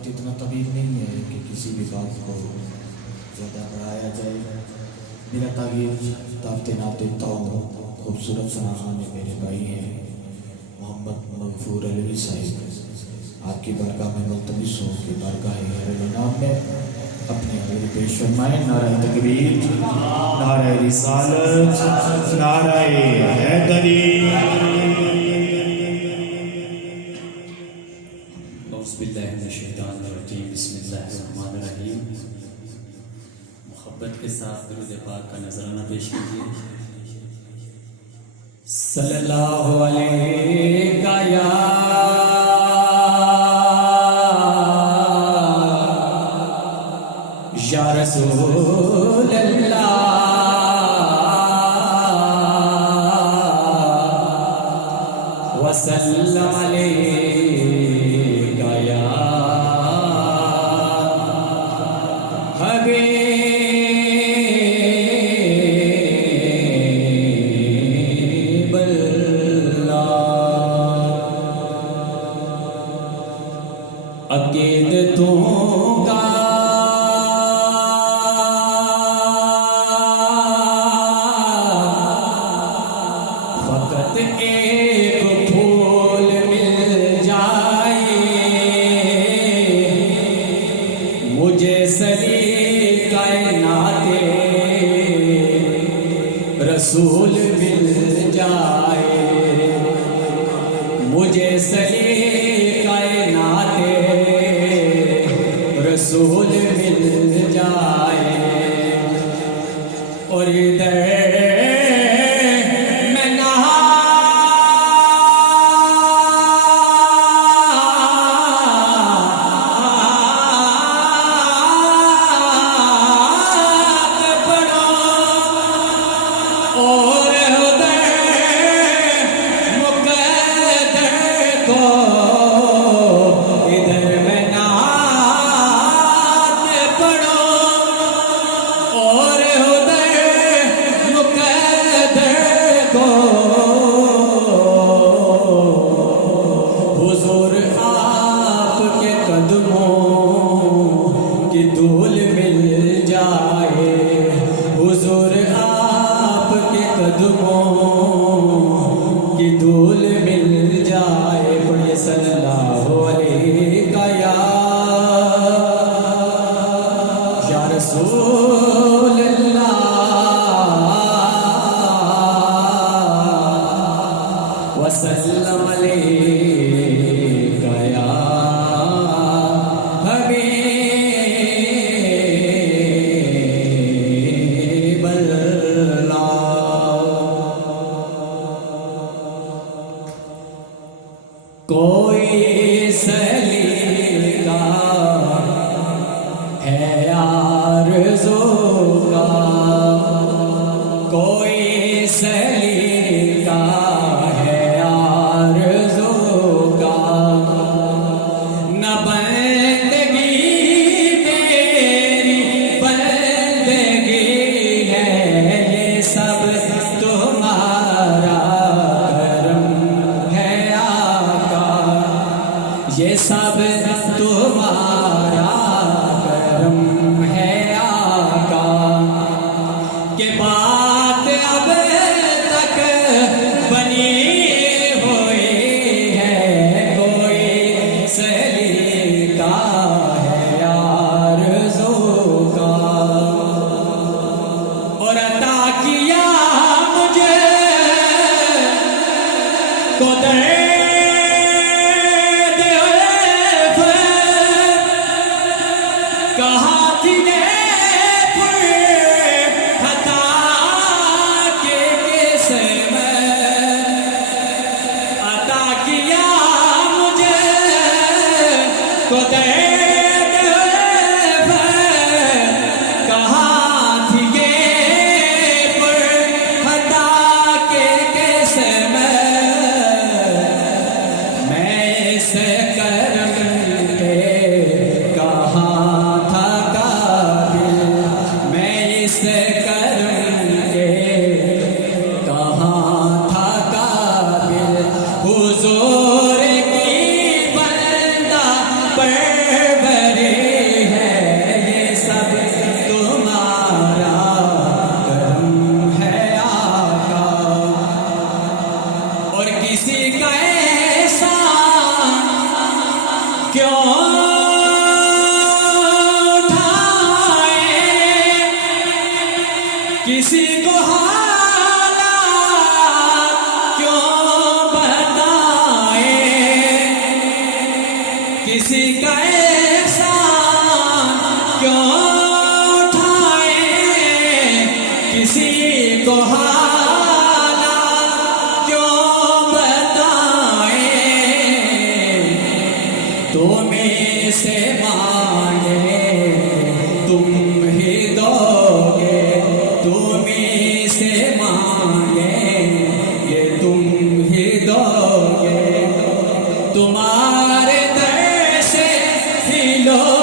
वक्त इतना तवील नहीं है कि किसी भी बात को ज़्यादा बढ़ाया जाए। मेरा तागीर दावते नाम देता हूँ खूबसूरत सनाहा में मेरे भाई हैं मोहम्मद मगफूर अलवी साहिब। आपकी बारगाह में मुल्तमिस हो कि बारगाह नाम में अपने अमीर पेश फरमाएं। नाराए तकबीर, नाराए रिसालत, नाराए हैदरी। मोहब्बत के साथ दुरूद पाक का नजराना पेश कीजिए। सल्लल्लाहु अलैहि या रसूल अल्लाह वसल्लम अलैका या हबीब अल्लाह। अकीदतों का एक फूल मिल जाए मुझे सरी कायनाते रसूल मिल जाए, मुझे सरी कायनाते रसूल मिल जाए। और इधर हुजूर आपके कदमों की धूल मिल जाए, हुजूर आपके कदमों की धूल मिल जाए। पढ़िए सल्लल्लाहु अलैहि या रसूल अल्लाह वसल्लम अलैका या हबीब अल्लाह। कोई सलीका है आरज़ू का, कोई सलीका है आरज़ू का, न बंदगी तेरी बंदगी है, ये सब तुम्हारा करम है आका, ये सब तुम्हारा करम है आका। के बात अब तक बनी हुई है, कोई सलीका है आरज़ू का। और अता किया मुझे को कहा थी ने हता के से मैं अता किया मुझे को कहा थी ये हता के से मैं इसे करम के कहाँ था काबिल, मैं इसे करम के कहाँ था काबिल। हुजूर की बंदा पर बरे है, ये सब तुम्हारा करम है आका। और किसी का ऐसा क्यों उठाए, किसी को हालात क्यों बताए, किसी का एहसान क्यों उठाए, किसी को हालात क्यों बताए। तुम्हें से मांगे तुम ही दोगे, तुम्हें से मांगे ये तुम ही दोगे। तुम्हारे दर से ही लो